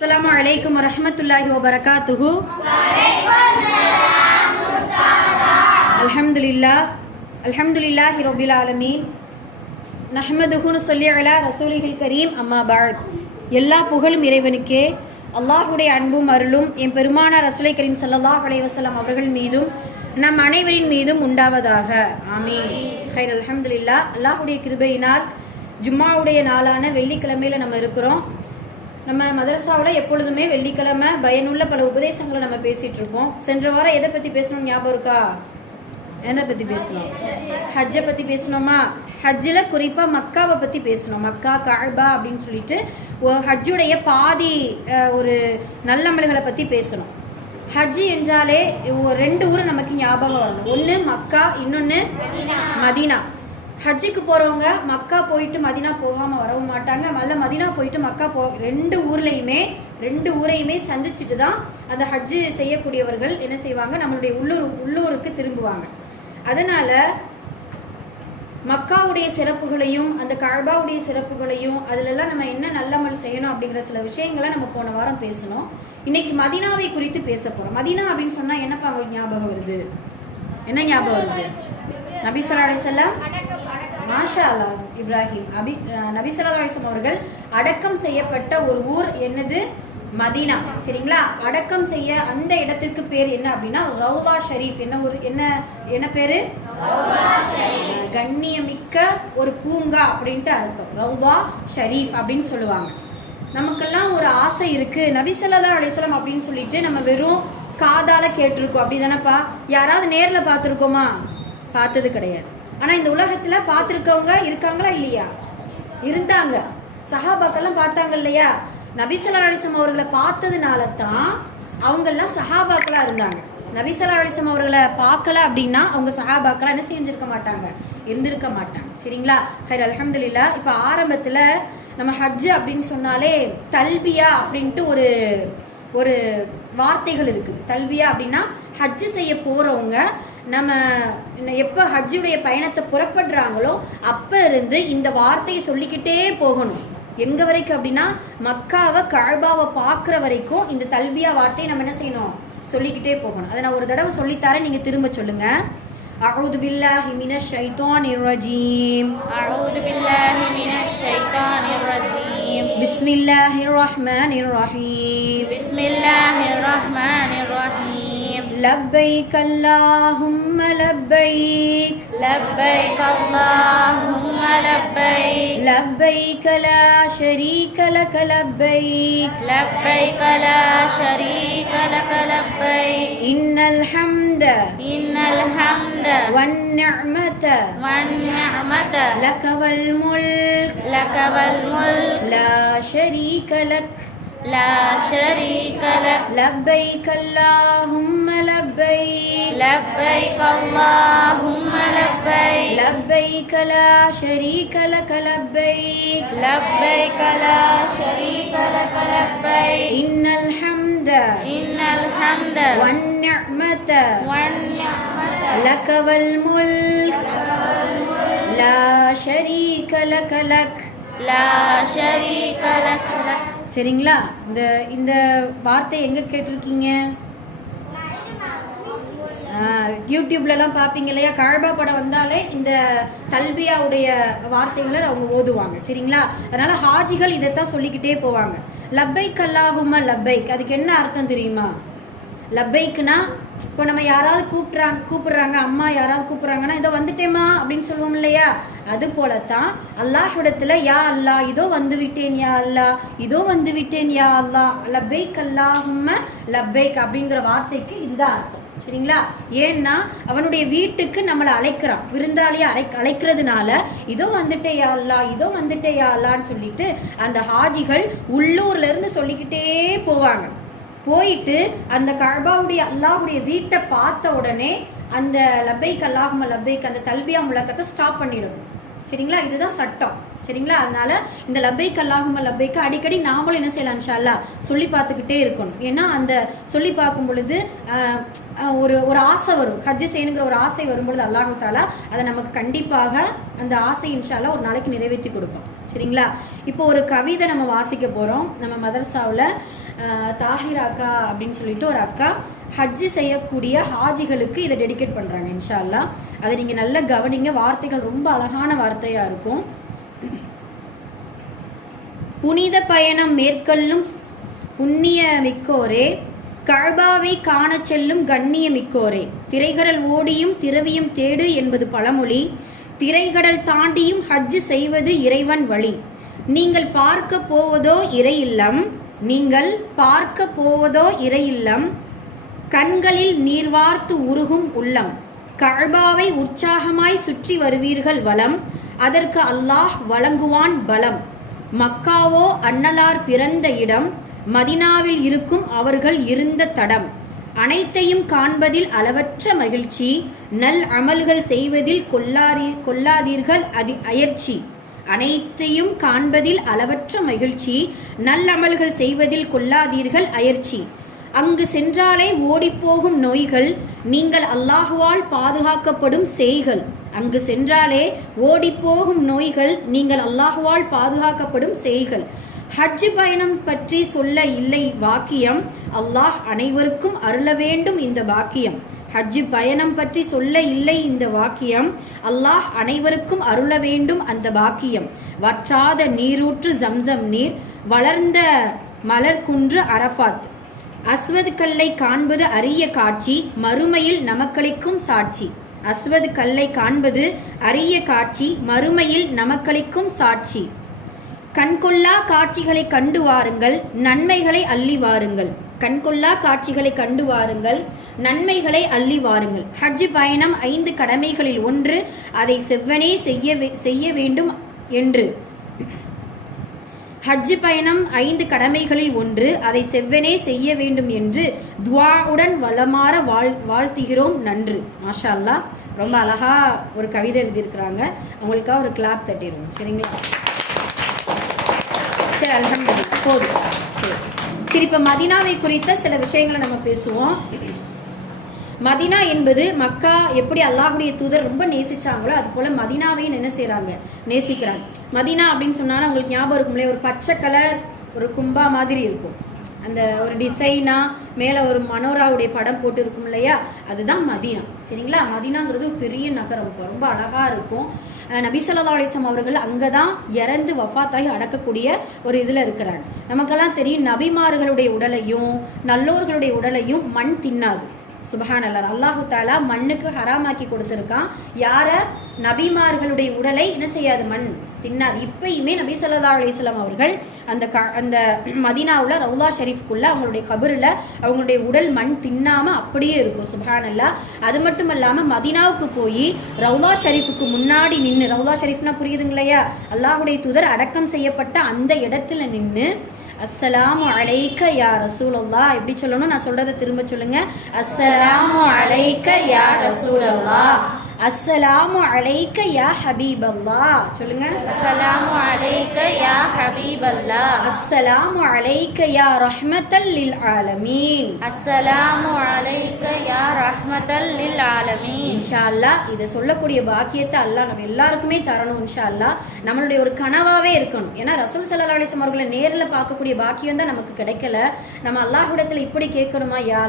अस्सलामु अलैकुम वरहमतुल्लाहि वबरकातुहु। अल्हम्दुलिल्लाहि रब्बिल आलमीन नहमदुहु नुसल्ली अला रसूलिहिल करीम अम्मा बअद। எல்லா புகழும் இறைவனுக்கே, அல்லாஹ்வுடைய அன்பும் அருளும் என் பெருமானார் ரசூலை கரீம் ஸல்லல்லாஹு அலைஹி வஸல்லம் அவர்கள் மீதும் நம் அனைவரின் மீதும் உண்டாவதாக, ஆமீன். ஹைர் அல்ஹம்துலில்லாஹ். அல்லாஹ்வுடைய கிருபையினால் ஜும்மாவுடைய நாளான வெள்ளிக்கிழமையில் நம்ம இருக்கிறோம். நம்ம மதரசாவில் எப்பொழுதுமே வெள்ளிக்கிழமை பயனுள்ள பல உபதேசங்களை நம்ம பேசிகிட்டு இருக்கோம். சென்ற வாரம் எதை பற்றி பேசணும் ஞாபகம் இருக்கா? எதை பற்றி பேசணும்? ஹஜ்ஜை பற்றி பேசணுமா? ஹஜ்ஜில் குறிப்பாக மக்காவை பற்றி பேசணும். மக்கா கஅபா அப்படின்னு சொல்லிட்டு ஹஜ்ஜுடைய பாதி ஒரு நல்லமல்களை பற்றி பேசணும். ஹஜ்ஜி என்றாலே ரெண்டு ஊர் நமக்கு ஞாபகம் வரணும். ஒன்று மக்கா, இன்னொன்று மதீனா. ஹஜ்ஜுக்கு போகிறவங்க மக்கா போயிட்டு மதினா போகாமல் வரவும் மாட்டாங்க, மதினா போயிட்டு மக்கா ரெண்டு ஊரையுமே சந்திச்சுட்டு தான் அந்த ஹஜ்ஜு செய்யக்கூடியவர்கள் என்ன செய்வாங்க, நம்மளுடைய உள்ளூருக்கு திரும்புவாங்க. அதனால் மக்காவுடைய சிறப்புகளையும் அந்த கஅபாவுடைய சிறப்புகளையும் அதிலெல்லாம் நம்ம என்ன நல்லமல் செய்யணும் அப்படிங்கிற சில விஷயங்களை நம்ம போன வாரம் பேசணும். இன்னைக்கு மதீனாவை குறித்து பேச போகிறோம். மதீனா அப்படின்னு சொன்னால் என்னப்பா உங்களுக்கு ஞாபகம் வருது? என்ன ஞாபகம் வருது? நபி ஸல்லல்லாஹு அலைஹி வஸல்லம், மாஷா அல்லாஹ், இப்ராஹிம் நபி ஸல்லல்லாஹு அலைஹி வஸல்லம் அவர்கள் அடக்கம் செய்யப்பட்ட ஒரு ஊர் என்னது? மதீனா. சரிங்களா? அடக்கம் செய்ய அந்த இடத்திற்கு பேர் என்ன அப்படின்னா ரவுலா ஷரீஃப். என்ன ஒரு என்ன பேரு? கண்ணியமிக்க ஒரு பூங்கா அப்படின்ட்டு அர்த்தம். ரவுலா ஷரீஃப் அப்படின்னு சொல்லுவாங்க. நமக்கெல்லாம் ஒரு ஆசை இருக்கு, நபி ஸல்லல்லாஹு அலைஹி வஸல்லம் அப்படின்னு சொல்லிட்டு நம்ம வெறும் காதால கேட்டிருக்கோம், அப்படி தானப்பா? யாராவது நேரில் பார்த்துருக்கோமா? பார்த்தது கிடையாது. ஆனால் இந்த உலகத்தில் பார்த்துருக்கவங்க இருக்காங்களா இல்லையா? இருந்தாங்க. சஹாபாக்கெல்லாம் பார்த்தாங்க இல்லையா? நபி ஸல்லல்லாஹு அலைஹி வஸல்லம் அவர்களை பார்த்ததுனால தான் அவங்கெல்லாம் சஹாபாக்களாக இருந்தாங்க. நபி ஸல்லல்லாஹு அலைஹி வஸல்லம் அவர்களை பார்க்கல அப்படின்னா அவங்க சஹாபாக்களாக என்ன செஞ்சிருக்க மாட்டாங்க, இருந்திருக்க மாட்டாங்க. சரிங்களா? ஹைர் அல்ஹம்துலில்லாஹ். இப்போ ஆரம்பத்தில் நம்ம ஹஜ்ஜு அப்படின்னு சொன்னாலே தல்பியா அப்படின்ட்டு ஒரு வார்த்தைகள் இருக்குது. தல்பியா அப்படின்னா ஹஜ்ஜு செய்ய போகிறவங்க நம்ம எப்போ ஹஜ்ஜுடைய பயணத்தை புறப்படுறாங்களோ அப்போ இருந்து இந்த வார்த்தையை சொல்லிக்கிட்டே போகணும். எங்கே வரைக்கும் அப்படின்னா மக்காவை கஅபாவை பார்க்குற வரைக்கும் இந்த தல்பியா வார்த்தையை நம்ம என்ன செய்யணும், சொல்லிக்கிட்டே போகணும். அதை நான் ஒரு தடவை சொல்லித்தரேன், நீங்கள் திரும்ப சொல்லுங்க. அஊது பில்லாஹி மினஷ் ஷைத்தானிர் ரஜீம். அஊது பில்லாஹி மினஷ் ஷைத்தானிர் ரஜீம். பிஸ்மில்லாஹிர் ரஹ்மானிர் ரஹீம். பிஸ்மில்லாஹிர் ரஹ்மானிர் ரஹீம். لبيك اللهم لبيك. لبيك اللهم لبيك. لبيك لا شريك لك لبيك. لبيك لا شريك لك لبيك. إن الحمد إن الحمد والنعمة والنعمة لك والملك لك والملك لا شريك لك. لا شريك لك. لبيك اللهم لبيك. لبيك اللهم لبيك. لبيك لا شريك لك لبيك. لبيك لا شريك لك لبيك. إن الحمد إن الحمد والنعمة والنعمة لك والملك لا شريك لك لك. لا شريك لك لك. சரிங்களா? இந்த வார்த்தை எங்கே கேட்டிருக்கீங்க? யூடியூப்லலாம் பார்ப்பீங்க இல்லையா? கஅபா படம் வந்தாலே இந்த தல்பியாவுடைய வார்த்தைகளை அவங்க ஓதுவாங்க. சரிங்களா? அதனால் ஹாஜிகள் இதைத்தான் சொல்லிக்கிட்டே போவாங்க. லப்பைக் அல்லாஹும்ம லப்பைக். அதுக்கு என்ன அர்த்தம் தெரியுமா? லப்பைக்குனா இப்போ நம்ம யாராவது கூப்பிடுறாங்க, அம்மா யாராவது கூப்பிட்றாங்கன்னா இதோ வந்துட்டேம்மா அப்படின்னு சொல்லுவோம் இல்லையா? அது போலத்தான் அல்லாஹ்விடத்தில் யா அல்லா இதோ வந்து விட்டேன், யா அல்லா இதோ வந்து விட்டேன், யா அல்லா லப்பைக் அல்லாஹும்ம லப்பைக் அப்படிங்கிற வார்த்தைக்கு இதுதான் அர்த்தம். சரிங்களா? ஏன்னா அவனுடைய வீட்டுக்கு நம்மளை அழைக்கிறான், விருந்தாளியை அழைக்கிறதுனால இதோ வந்துட்டே யா அல்லா இதோ வந்துட்டே யா அல்லான்னு சொல்லிட்டு அந்த ஹாஜிகள் உள்ளூர்ல இருந்து சொல்லிக்கிட்டே போவாங்க. போயிட்டு அந்த கஅபாவுடைய அல்லாஹ்வுடைய வீட்டை பார்த்த உடனே அந்த லப்பைக் அல்லாஹும்ம லப்பைக் அந்த தல்பியா முழக்கத்தை ஸ்டாப் பண்ணிடணும். சரிங்களா? இதுதான் சட்டம். சரிங்களா? அதனால இந்த லப்பைக் அல்லாஹும்ம லப்பைக் அடிக்கடி நாமளும் என்ன செய்யலாம், இன்ஷா அல்லாஹ் சொல்லி பார்த்துக்கிட்டே இருக்கணும். ஏன்னா அந்த சொல்லி பார்க்கும் பொழுது ஒரு ஆசை வரும், ஹஜ்ஜு செய்யணுங்கிற ஒரு ஆசை வரும்பொழுது அல்லாஹ் தஆலா அதை நமக்கு கண்டிப்பாக அந்த ஆசை இன்ஷா அல்லாஹ் ஒரு நாளைக்கு நிறைவேற்றி கொடுப்போம். சரிங்களா? இப்போ ஒரு கவிதை நம்ம வாசிக்க போகிறோம். நம்ம மதரசாவில் தாஹிரா அக்கா அப்படின்னு சொல்லிட்டு ஒரு அக்கா ஹஜ்ஜு செய்யக்கூடிய ஹாஜிகளுக்கு இதை டெடிகேட் பண்ணுறாங்க. இன்ஷா அல்லாஹ் அதை நீங்கள் நல்லா கவனிங்க. வார்த்தைகள் ரொம்ப அழகான வார்த்தையாக இருக்கும். புனித பயணம் மேற்கொள்ளும் புண்ணிய மிக்கோரே, கஅபாவை காண செல்லும் கண்ணிய மிக்கோரே, திரைகடல் ஓடியும் திரவியம் தேடு என்பது பழமொழி. திரைகடல் தாண்டியும் ஹஜ்ஜு செய்வது இறைவன் வழி. நீங்கள் பார்க்க போவதோ இறை இல்லம், நீங்கள் பார்க்க போவதோ இறை இல்லம், கண்களில் நீர்வார்த்து உருகும் உள்ளம். கஅபாவை உற்சாகமாய் சுற்றி வருவீர்கள் வலம், அதற்கு அல்லாஹ் வழங்குவான் பலம். மக்காவோ அன்னலார் பிறந்த இடம், மதினாவில் இருக்கும் அவர்கள் இருந்த தடம். அனைத்தையும் காண்பதில் அளவற்ற மகிழ்ச்சி, நல் அமல்கள் செய்வதில் கொள்ளாதீர்கள் அயற்சி. அனைத்தையும் காண்பதில் அளவற்ற மகிழ்ச்சி, நல்லமல்கள் செய்வதில் கொள்ளாதீர்கள் அயற்சி. அங்கு சென்றாலே ஓடிப்போகும் நோய்கள், நீங்கள் அல்லாஹுவால் பாதுகாக்கப்படும் செய்கள். அங்கு சென்றாலே ஓடிப்போகும் நோய்கள், நீங்கள் அல்லாஹுவால் பாதுகாக்கப்படும் செய்கள். ஹஜ் பயணம் பற்றி சொல்ல இல்லை வாக்கியம், அல்லாஹ் அனைவருக்கும் அருள வேண்டும் இந்த பாக்கியம். ஹஜ் பயணம் பற்றி சொல்ல இல்லை இந்த வாக்கியம், அல்லாஹ் அனைவருக்கும் அருள வேண்டும் அந்த பாக்கியம். வற்றாத நீரூற்று ஜம்சம் நீர், வளர்ந்த மலர்குன்று அரஃபாத். அஸ்வது கல்லை காண்பது அரிய காட்சி, மறுமையில் நமக்களிக்கும் சாட்சி. அஸ்வது கல்லை காண்பது அரிய காட்சி, மறுமையில் நமக்களிக்கும் சாட்சி. கண்கொள்ளா காட்சிகளை கண்டு வாருங்கள், நன்மைகளை அள்ளி வாருங்கள். கண்கொள்ளா காட்சிகளை கண்டு வாருங்கள், நன்மைகளை அள்ளி வாருங்கள். ஹஜ் பயணம் 5 கடமைகளில் ஒன்று, அதை செவ்வனே செய்ய வேண்டும் என்று. ஹஜ் பயணம் 5 கடமைகளில் ஒன்று, அதை செவ்வனே செய்ய வேண்டும் என்று துஆவுடன் வளமாற வாழ்த்துகிறோம் நன்று. மாஷா அல்லாஹ், ரொம்ப அழகா ஒரு கவிதை எழுதியிருக்கிறாங்க. அவங்களுக்காக ஒரு கிளாப் தட்டிடுவோம். சரிங்களா? சரி, அல்ஹம்துலில்லாஹ், போதும். சரி, இப்போ மதீனாவை குறித்த சில விஷயங்களை நம்ம பேசுவோம். மதீனா என்பது மக்கா எப்படி அல்லாஹுடைய தூதர் ரொம்ப நேசிச்சாங்களோ அது போல மதீனாவையும் என்ன செய்கிறாங்க, நேசிக்கிறாங்க. மதீனா அப்படின்னு சொன்னாலும் உங்களுக்கு ஞாபகம் இருக்கும் இல்லையா, ஒரு பச்சை கலர் ஒரு கும்பா மாதிரி இருக்கும், அந்த ஒரு டிசைனாக மேலே ஒரு மனோராவுடைய படம் போட்டு இருக்கும் இல்லையா, அதுதான் மதீனா. சரிங்களா? மதீனாங்கிறது ஒரு பெரிய நகரம், ரொம்ப அழகாக இருக்கும். நபி ஸல்லல்லாஹு அலைஹி வஸல்லம் அவர்கள் அங்கே தான் இறந்து வஃபாத்தாகி அடக்கக்கூடிய ஒரு இதில் இருக்கிறாங்க. நமக்கெல்லாம் தெரியும், நபிமார்களுடைய உடலையும் நல்லோர்களுடைய உடலையும் மண் தின்னாது. சுபஹானல்லாஹ், அல்லாஹு தாலா மண்ணுக்கு ஹராமாக்கி கொடுத்துருக்கான். யார? நபிமார்களுடைய உடலை என்ன செய்யாது, மண் தின்னாது. இப்பயுமே நபி ஸல்லல்லாஹு அலைஹி வஸல்லம் அவர்கள் அந்த மதீனாவில் ரவுலா ஷெரீஃப்குள்ள அவங்களுடைய கபரில் அவங்களுடைய உடல் மண் தின்னாமல் அப்படியே இருக்கும். சுபஹானல்லாஹ். அது மட்டும் இல்லாமல் மதீனாவுக்கு போய் ரவுலா ஷெரீஃபுக்கு முன்னாடி நின்று, ரவுலா ஷெரீஃப்னா புரியுதுங்களையா, அல்லாஹுடைய தூதர் அடக்கம் செய்யப்பட்ட அந்த இடத்துல நின்று அஸ்ஸலாமு அலைக்க யா ரசூலல்லாஹ் எப்படி சொல்லணும், நான் சொல்றதை திரும்ப சொல்லுங்க. அஸ்ஸலாமு அலைக்க யா ரசூலல்லாஹ், அஸ்ஸலாமு அலைக்க யா ஹபீபல்லாஹ். சொல்லுங்க. அஸ்ஸலாமு அலைக்க யா ஹபீபல்லாஹ், அஸ்ஸலாமு அலைக்க யா ரஹ்மத்தல் லில் ஆலமீன், அஸ்ஸலாமு அலைக்க யா ரஹ்மத்தல் லில் ஆலமீன். இன்ஷா அல்லாஹ் இதை சொல்லக்கூடிய பாக்கியத்தை அல்லாஹ் நம்ம எல்லாருக்குமே தரணும். இன்ஷா அல்லாஹ் நம்மளுடைய ஒரு கனவாவே இருக்கணும். ஏன்னா ரசூல் ஸல்லல்லாஹு அலைஹி வஸல்லம் அவர்களை நேரில் பார்க்கக்கூடிய பாக்கியம் தான் நமக்கு கிடைக்கல. நம்ம அல்லாஹ்விடத்தில் இப்படி கேட்கணுமா, யா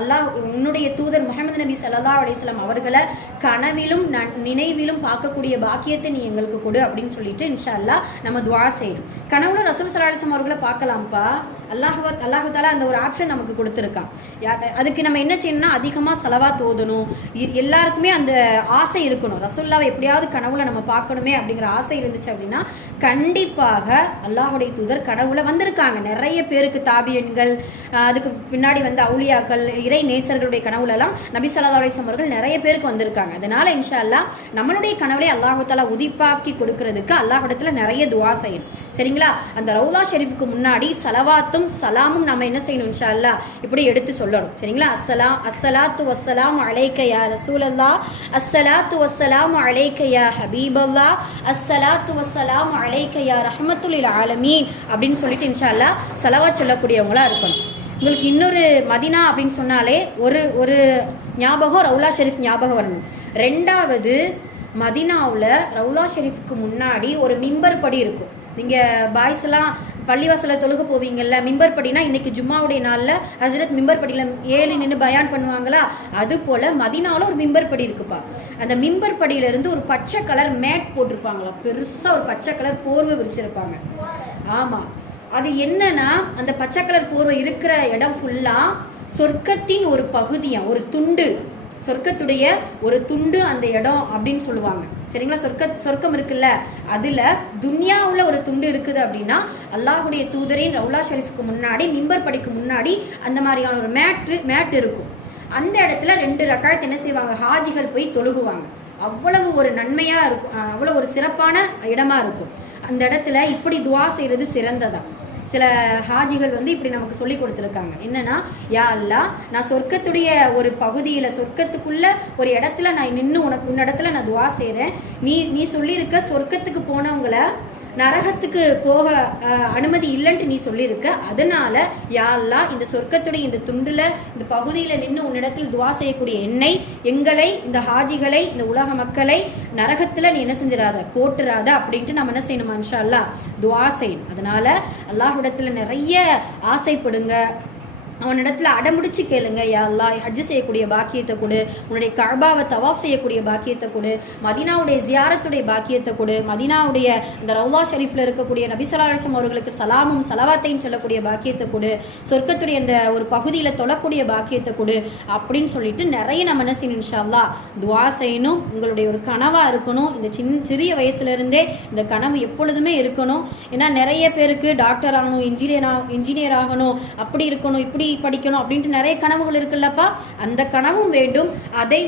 அல்லாஹ் உன்னுடைய தூதர் முஹம்மது நபி ஸல்லல்லாஹு அலைஹி வஸல்லம் அவர்களை கனவிலும் நினைவிலும் பார்க்கக்கூடிய பாக்கியத்தை நீ எங்களுக்கு கொடு அப்படின்னு சொல்லிட்டு இன்ஷா அல்லாஹ் நம்ம துஆ செய்யணும். கனவுல ரசூல் ஸல்லல்லாஹு அலைஹி வஸல்லம் அவர்களை பார்க்கலாம்ப்பா, அல்லாஹு தாலா அந்த ஒரு ஆப்ஷன் நமக்கு கொடுத்துருக்கான். அதுக்கு நம்ம என்ன செய்யணும்னா அதிகமாக ஸலவாத் ஓதணும். எல்லாருக்குமே அந்த ஆசை இருக்கணும், ரசூலுல்லாவை எப்படியாவது கனவுல நம்ம பார்க்கணுமே அப்படிங்கிற ஆசை இருந்துச்சு அப்படின்னா கண்டிப்பாக அல்லாஹுடைய தூதர் கனவுல வந்திருக்காங்க. நிறைய பேருக்கு தாபியன்கள், அதுக்கு பின்னாடி வந்து அவுலியாக்கள், இறை நேசர்களுடைய கனவுலலாம் நபி ஸல்லல்லாஹு அலைஹி வஸல்லம் அவர்கள் நிறைய பேருக்கு வந்திருக்காங்க. அதனால இன்ஷா அல்லாஹ் நம்மளுடைய கனவுலை அல்லாஹு தாலா உதிப்பாக்கி கொடுக்கறதுக்கு அல்லாஹ்விடத்துல நிறைய துஆ செய்யணும். சரிங்களா? அந்த ரவுலா ஷெரீஃபுக்கு முன்னாடி சலவாத்தும் சலாமும் நம்ம என்ன செய்யணும், இன்ஷா அல்லாஹ் இப்படி எடுத்து சொல்லணும். சரிங்களா? அஸ்ஸலாத்து வஸ்ஸலாமு அலைக்க யா ரசூலல்லாஹ், அஸ்ஸலாத்து வஸ்ஸலாமு அலைக்க யா ஹபீபல்லாஹ், அஸ்ஸலாத்து வஸ்ஸலாமு அலைக்க யா ரஹ்மத்துல் லில் ஆலமீன் அப்படின்னு சொல்லிட்டு இன்ஷா அல்லாஹ் சலவாத் சொல்லக்கூடியவங்களா இருக்கணும். உங்களுக்கு இன்னொரு மதீனா அப்படின்னு சொன்னாலே ஒரு ஞாபகம் ரவுலா ஷெரீஃப் ஞாபகம் வரணும். ரெண்டாவது, மதீனாவில் ரவுலா ஷெரீஃபுக்கு முன்னாடி ஒரு மிம்பர் படி இருக்கும். நீங்கள் பாய்ஸ் எல்லாம் பள்ளிவாசலில் தொழுக போவீங்கல்ல, மிம்பர் படினா இன்னைக்கு ஜும்மாவுடைய நாளில் ஹசரத் மிம்பர் படியில் ஏறி நின்று பயான் பண்ணுவாங்களா, அது போல் மதீனாவில் ஒரு மிம்பர் படி இருக்குப்பா. அந்த மிம்பர் படியிலேருந்து ஒரு பச்சை கலர் மேட் போட்டிருப்பாங்களா, பெருசாக ஒரு பச்சை கலர் போர்வை விரிச்சிருப்பாங்க. ஆமாம், அது என்னன்னா அந்த பச்சை கலர் போர்வை இருக்கிற இடம் ஃபுல்லாக சொர்க்கத்தின் ஒரு பகுதியா, ஒரு துண்டு, சொர்க்கத்துடைய ஒரு துண்டு அந்த இடம் அப்படின்னு சொல்லுவாங்க. சரிங்களா? சொர்க்கம் இருக்குல்ல, அதில் துன்யாவில் ஒரு துண்டு இருக்குது அப்படின்னா அல்லாஹுடைய தூதரின் ரவுலா ஷெரீஃபுக்கு முன்னாடி மிம்பர் படிக்கு முன்னாடி அந்த மாதிரியான ஒரு மேட் இருக்கும். அந்த இடத்துல 2 ரக்காத் என்ன செய்வாங்க, ஹாஜிகள் போய் தொழுகுவாங்க. அவ்வளவு ஒரு நன்மையாக இருக்கும், அவ்வளோ ஒரு சிறப்பான இடமா இருக்கும். அந்த இடத்துல இப்படி துவா செய்கிறது சிறந்ததான். சில ஹாஜிகள் இப்படி நமக்கு சொல்லி கொடுத்துருக்காங்க. என்னன்னா, யா அல்லாஹ், நான் சொர்க்கத்துடைய ஒரு பகுதியில் சொர்க்கத்துக்குள்ள ஒரு இடத்துல நான் நின்று உன்னிடத்துல நான் துவா செய்கிறேன். நீ சொல்லியிருக்க சொர்க்கத்துக்கு போனவங்களை நரகத்துக்கு போக அனுமதி இல்லைன்ட்டு நீ சொல்லியிருக்க. அதனால யா அல்லாஹ், இந்த சொர்க்கத்துடைய இந்த துண்டுல இந்த பகுதியில் நின்று உன்னிடத்தில் துவா செய்யக்கூடிய எங்களை இந்த ஹாஜிகளை இந்த உலக மக்களை நரகத்தில் நீ என்ன செஞ்சிடாத, போட்டுறாத அப்படின்ட்டு நம்ம என்ன செய்யணுமா இன்ஷா அல்லாஹ் துவா செய்யணும். அதனால அல்லாஹ்விடத்துல நிறைய ஆசைப்படுங்க, அவனிடத்துல அடம்பிடிச்சு கேளுங்க. யா அல்லாஹ், ஹஜ்ஜு செய்யக்கூடிய பாக்கியத்தை கொடு, உன்னுடைய கஅபாவை தவாஃப் செய்யக்கூடிய பாக்கியத்தை கொடு, மதீனாவுடைய ஜியாரத்துடைய பாக்கியத்தை கொடு, மதீனாவுடைய இந்த ரவுலா ஷெரீஃபில் இருக்கக்கூடிய நபி ஸல்லல்லாஹு அலைஹி வஸல்லம் அவர்களுக்கு சலாமும் சலவாத்தையும் சொல்லக்கூடிய பாக்கியத்தை கொடு, சொர்க்கத்துடைய அந்த ஒரு பகுதியில் தொழக்கூடிய பாக்கியத்தை கொடு அப்படின்னு சொல்லிட்டு நிறைய நம்ம என்ன செய்யணும் இன்ஷா அல்லாஹ் துவா செய்யணும். உங்களுடைய ஒரு கனவாக இருக்கணும். இந்த சிறிய வயசுலேருந்தே இந்த கனவு எப்பொழுதுமே இருக்கணும். ஏன்னா நிறைய பேருக்கு டாக்டர் ஆகணும், இன்ஜினியர் ஆகணும், அப்படி இருக்கணும், இப்படி படிக்கணும் அப்படின்ட்டு நிறைய கனவுகள் இருக்குல்லப்பா. அந்த கனவும் வேண்டும். அதை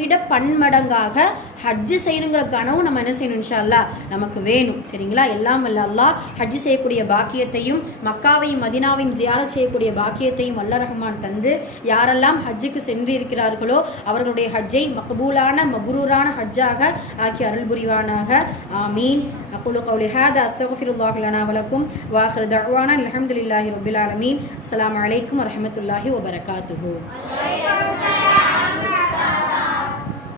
விட பன்மடங்காக ஹஜ்ஜு செய்யணுங்கிற கனவு நம்ம என்ன செய்யணும் இன்ஷா அல்லாஹ் நமக்கு வேணும். சரிங்களா? எல்லாம் வல்ல அல்லாஹ் ஹஜ்ஜு செய்யக்கூடிய பாக்கியத்தையும் மக்காவையும் மதீனாவையும் ஜியாரத் செய்யக்கூடிய பாக்கியத்தையும் வல்ல ரஹ்மான் தந்து, யாரெல்லாம் ஹஜ்ஜுக்கு சென்று இருக்கிறார்களோ அவர்களுடைய ஹஜ்ஜை மக்பூலான மப்ரூரான ஹஜ்ஜாக ஆக்கி அருள் புரிவானாக. ஆமீன். அக்கூலு கௌலி ஹாதா அஸ்தக்ஃபிருல்லாஹ் லனா வ லக்கும் வ ஆகிரு தஅவானா அல்ஹம்துலில்லாஹி ரப்பில் ஆலமீன். அஸ்ஸலாமு அலைக்கும் வரஹ்மத்துல்லாஹி வபரகாத்துஹு.